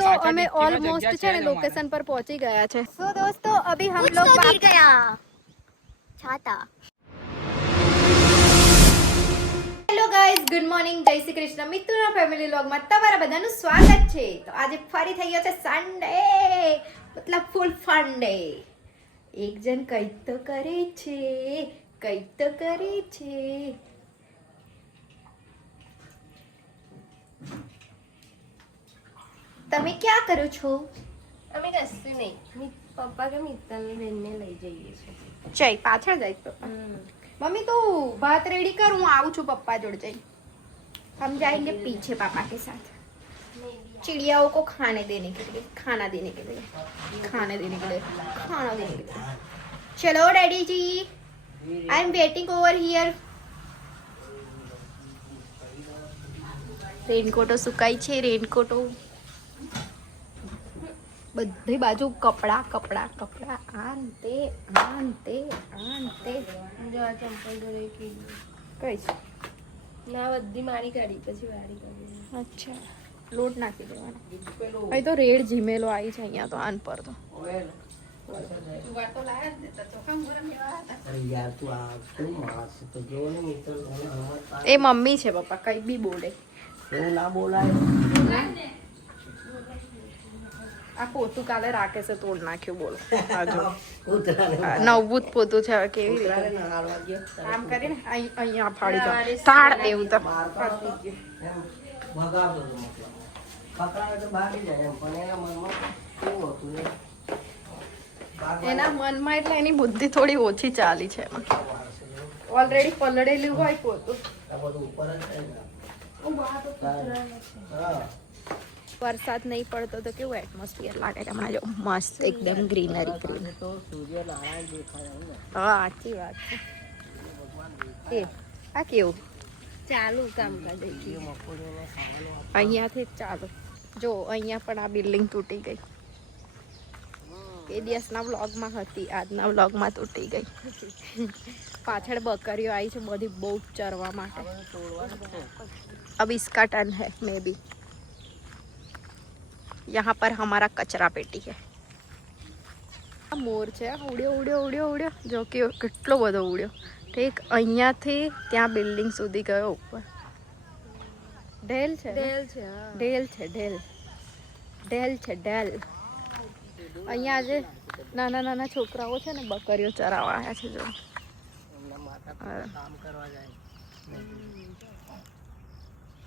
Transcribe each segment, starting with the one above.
दोस्तों हमें ऑलमोस्ट છે ને लोकेशन पर पहुंची गया है। सो दोस्तों अभी हम लोग गिर गया छाता। હેલો ગાઈઝ, ગુડ મોર્નિંગ, જય શ્રી કૃષ્ણ મિત્રોના ફેમિલી વ્લોગમાં તમારા બધાનું સ્વાગત છે। તો આજે ફરી થઈ ગયો છે સન્ડે, મતલબ ફૂલ ફન ડે। એક જણ કંઈક તો કરે છે, કંઈક તો કરે છે। તમે क्या करो છો? અમે કશું નહીં, પપ્પા કે મિત્તલની બેનને લઈ જઈએ છીએ। જય પાછળ જાય પપ્પા। मम्मी तू बात रेडी कर, હું આવું છું પપ્પा જોડે જઈ। हम जाएंगे पीछे पापा के साथ चिड़ियाओं को खाने देने के लिए, खाना देने के लिए, खाने देने के लिए, खाना देने के लिए। चलो daddy ji, I am waiting over here. રેનકોટો સુકાય છે, રેનકોટો બધી બાજુ કપડા કપડા કપડા, આંતે આંતે આંતે। જો આ ચંપલ જોડે કે કઈ ના બધી મારી કાઢી પછી વારી કરી। અચ્છા, લોટ નાખી દેવાનો। અહીં તો રેડ જીમેલો આવી છે અહીંયા તો આન પર તો એ મમ્મી છે પપ્પા, કઈ બી બોલે એવું ના બોલાય। આ પોતું કાલે રાખે છે, તોડ નાખ્યું। બોલો આ જો કૂતરાને નવું જ પોતું છે, હવે કેવી કૂતરાને રીતે ના હાલવા ગયો। આમ કરીને અહીંયા ફાડી દો, તાળ દેવું તો એમ ભગાવતો હતો મતલબ પકડાવે તો ભાગી જાય એમ, પણ એના મનમાં કેવું હતું એ એના મનમાં એટલે એની બુદ્ધિ થોડી ઓછી ચાલી છે એમાં। ઓલરેડી પલળેલું હોય પોતું। આ બધું ઉપર જ છે ને। હા વરસાદ નહીં પડતો તો કેવું એટમોસ્ફિયર લાગે છે હમણાં જો મસ્ત એકદમ ગ્રીનરી ગ્રીન। તો સૂર્યનારાયણ દેખાય એમ ને। હા સાચી વાત છે। એ આ કેવું ચાલુ કામકાજ સૂર્ય મકોડીને ખાવાનું અહીંયાથી જ ચાલો। જો અહીંયા પણ આ બિલ્ડિંગ તૂટી ગઈ, એ દિવસના વ્લોગમાં હતી, આજના વ્લોગમાં તૂટી ગઈ। પાછળ બકરીઓ આવી છે બધી બહુ ચરવા માટે। अब इसका टर्न है मे बी। यहाँ पर हमारा कचरा पेटी है। આ મોર છે, ઉડ્યો ઉડ્યો ઉડ્યો ઉડ્યો, જો કે કેટલો બધો ઉડ્યો। ઠીક અહીંયાથી ત્યાં બિલ્ડિંગ સુધી ગયો ઉપર। ઢેલ છે ને? ડેલ છે। હા ઢેલ છે, ઢેલ ઢેલ છે, ઢેલ। અહીંયા આજે નાના નાના છોકરાઓ છે ને બકરીઓ ચરાવવા આવ્યા છે જો। એમના માતા કામ કરવા જાય।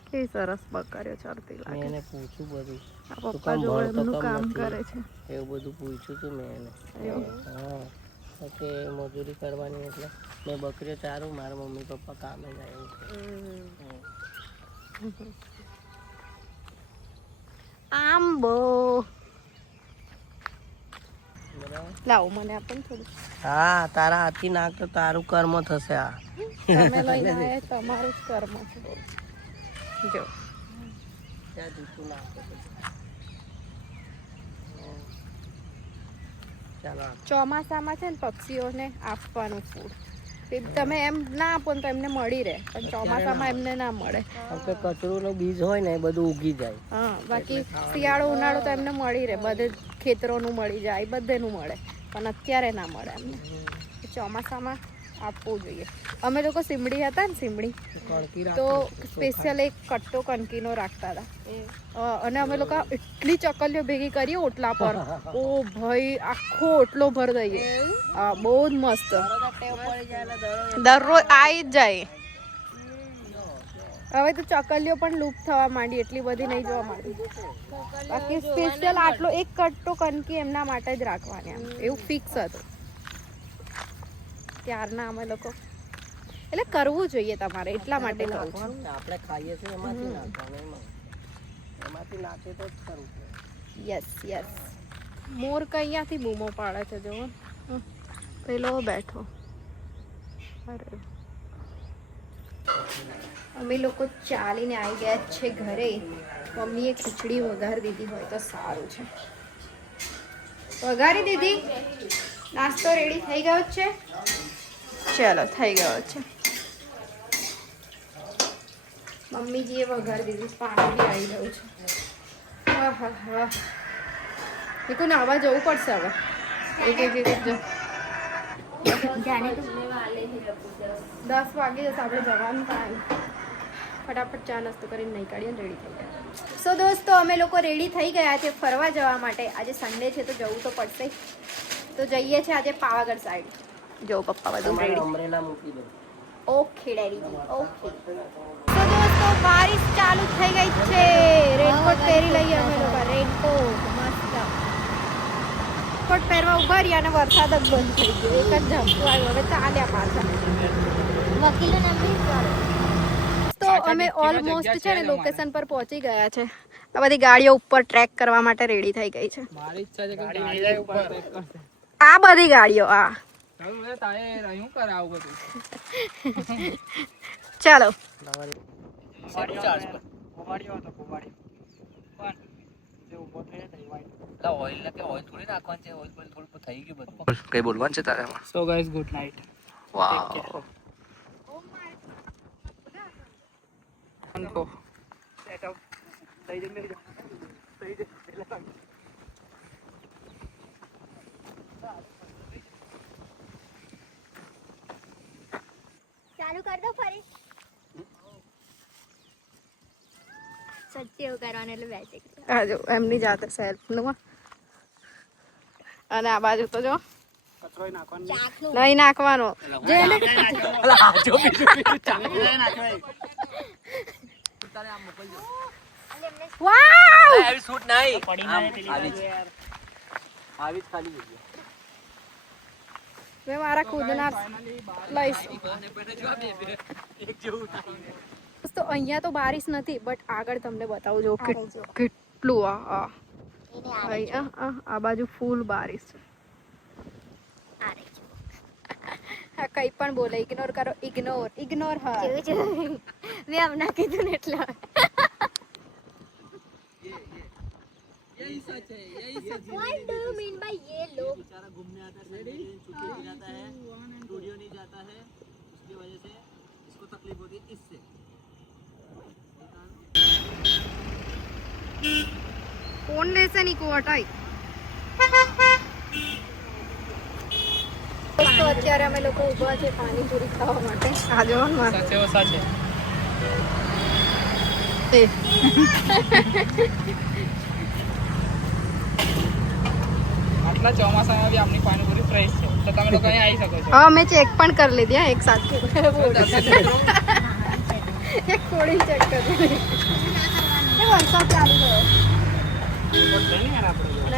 કે સરસ બકરીઓ ચરતી મેં લાગે। એને પૂછ્યું બધું, આ પપ્પા જો એમનું કામ કરે છે। એવું બધું પૂછ્યું હતું મેં એને। હા તો કે મજૂરી કરવાની એટલે મેં બકરીઓ ચારું, મારા મમ્મી પપ્પા કામે જાય એવું છે। આંબો બરાબર। લાવો મને આપો ને થોડું। હા તારા હાથી નાખ તો તારું કર્મ થશે। આ તમે લઈને આયા તમારું જ કર્મ છે। જો ત્યાં જૂઠું નાખો ચાલો ચોમાસામાં છે ને પક્ષીઓને આપવાનું ફૂડ, તમે એમ ના આપો ને તો એમને મળી રહે, પણ ચોમાસામાં એમને ના મળે। કેમ કે કચરોનું બીજ હોય ને એ બધું ઉગી જાય। હા બાકી શિયાળો ઉનાળો તો એમને મળી રહે, બધે ખેતરોનું મળી જાય, બધેનું મળે, પણ અત્યારે ના મળે એમને। ચોમાસામાં આપવું જોઈએ। અમે લોકો સીમડી હતા ને, સીમડી કણકી તો રાખો સ્પેશિયલ એક કટ્ટો કણકીનો રાખતા હતા। અને અમે લોકો એટલી ચકલીઓ ભેગી કરીએ ઓટલા પર, ઓ ભાઈ આખો ઓટલો ભર દઈએ। હા બહુ જ મસ્ત, દરરોજ આવી જ જાય। હવે તો ચકલીઓ પણ લુપ્ત થવા માંડી, એટલી બધી નહીં જોવા માંડી। બાકી સ્પેશિયલ આટલો એક કટ્ટો કણકી એમના માટે જ રાખવાની, આમ એવું ફિક્સ હતું ત્યારના અમે લોકો। એટલે કરવું જોઈએ તમારે, એટલા માટે કહું છું। આપણે ખાઈએ છીએ એમાંથી નાખવાનું, એમાંથી નાખે તો જ ખરું। Yes yes. મોર કઈયાથી બૂમો પાડે છે જો, પેલો બેઠો। અરે અમે લોકો ચાલીને આવી ગયા છે ઘરે। મમ્મીએ ખીચડી વઘારી દીધી હોય તો સારું છે। વઘારી દીધી, નાસ્તો રેડી થઈ ગયો છે। ચલો થઈ ગયો છે। મમ્મીજીએ વઘારી દીધી, પાણી બી આવી ગયું છે। આહાહા. નીકુ નાવા જવું પડશે હવે. એક જો. જાને તુમને વાલે હે રપુજા 10 વાગે જશે આપણે જવાનું ટાઈમ. ફટાફટ ચા નાસ્તો કરીને નહીં કાઢીએ રેડી થઈ ગયા. સો દોસ્તો અમે લોકો રેડી થઈ ગયા છે ફરવા જવા માટે. આજે સન્ડે છે તો જવું તો પડશે. તો જઈએ છે આજે પાવાગઢ સાઈડ. જો પપ્પા બધું રેડી. અમરેલા મૂકી દો. ઓકે ડેડીજી ઓકે. તો દોસ્તો બારિશ ચાલુ થઈ ગઈ છે. રેનકોટ પહેરી લઈએ અમે લોકો. રેનકોટ મસ્ત. રેનકોટ પહેરવા ઉભા રહ્યા અને વરસાદ જ બંધ થઈ ગયો. એક જ ઝાપટું આવ્યું. હવે ચાલ્યા પાછા. વકીલો નામ બી તો અમે ઓલમોસ્ટ છે ને લોકેશન પર પહોંચી ગયા છે. આ બધી ગાડીઓ ઉપર ટ્રેક કરવા માટે રેડી થઈ ગઈ છે. મારી ઈચ્છા છે કે ગાડી ઉપર ટ્રેક કરશે. આ બધી ગાડીઓ આ ચાલો રે તાએ રહ્યું કર આવું બધું. ચાલો. કોવાડીઓ હતો કોવાડીઓ. પણ જે ઊભો થયો તો વાઈટ. ઓઇલ ને કે ઓઇલ થોડી નાખવાનું છે, ઓઇલ પર થોડું થઈ ગયું બધું. કઈ બોલવાનું છે તારે એમાં? So guys good night. Wow. અનકો સેટઅપ થઈ જને થઈ જ ચાલુ કર દો ફરી સચ્ચે એવું કરવાનું એટલે બેસે આ જો એમની જાતે સેલ્ફ નું અને આ બાજુ તો જો કચરોય નાખવાનું ચાખનું નહીં નાખવાનો. જેને જો બીજું ચાલે નાખવાય. વાવ આવી શૂટ નહીં પડી આમ ના પેલી આવી જ યાર. આવી જ ખાલી જગ્યા. મેં મારા ખુદના લઈશ. એક જેવું થાય. તો અહીંયા તો બારિશ નથી બટ આગળ તમને બતાવું જો કેટલું આ આ બાજુ ફૂલ બારિશ છે. હા કઈ પણ બોલે ઇગ્નોર કરો. ઇગ્નોર હા મેં હમણાં કીધું ને એટલે यही सच है, यही सच है। What do you mean by ये लोग? बेचारा घूमने आता है, संडे के दिन छुट्टी पे जाता है, स्टूडियो नहीं जाता है, उसकी वजह से इसको तकलीफ होती है इससे। ફોન લેશે નીકુ હટાઈ. તો અત્યારે અમે લોકો ઊભા છે પાણીપુરી ખાવા માટે. આ જો સાચે ઓ સાચે. આટલા ચોમાસામાં બી આપણી પાણીપુરી ફ્રેશ છે તો તમે લોકો અહીં આવી શકો છો. હા મેં ચેક પણ કરી લીધી હા એક સાથે. એક થોડી ચેક કરી લીધી. એ વરસાદ ચાલુ થયો.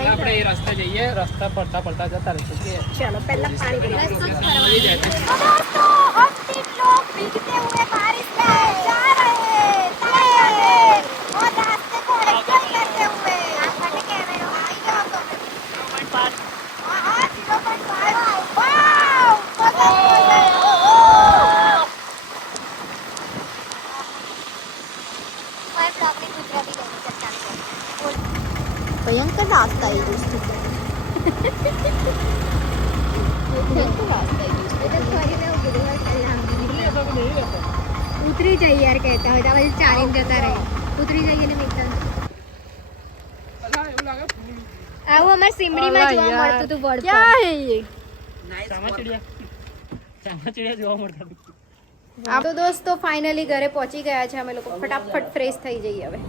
આપણે એ રસ્તે જઈએ, રસ્તા પડતા પડતા જતા રહીશું કે चलो पहला पानी पी મળી જાય. दोस्तों हम 3 लोग भीगते हुए बारिश में जा रहे हैं और रास्ते को एंजॉय करते हुए आगे कैमरा आई जाओ तो 0.5 हां 0.5 वाओ मजा मैं अपनी गुजराती लैंग्वेज चर्चा भयंकर रास्ता है दोस्तों भयंकर रास्ता है उतरी जाइए यार कहता हो जाए चारिंग जता रहे उतरी जाइए ने मित्र એવું લાગે ફૂલ આવું અમાર સિમડીમાં જોવા મળતું હતું વડ क्या है ये? ચામાચીડિયા જોવા મળતા હતું. તો દોસ્તો ફાઇનલી ઘરે પહોંચી ગયા છે અમે લોકો. ફટાફટ ફ્રેશ થઈ જઈએ હવે.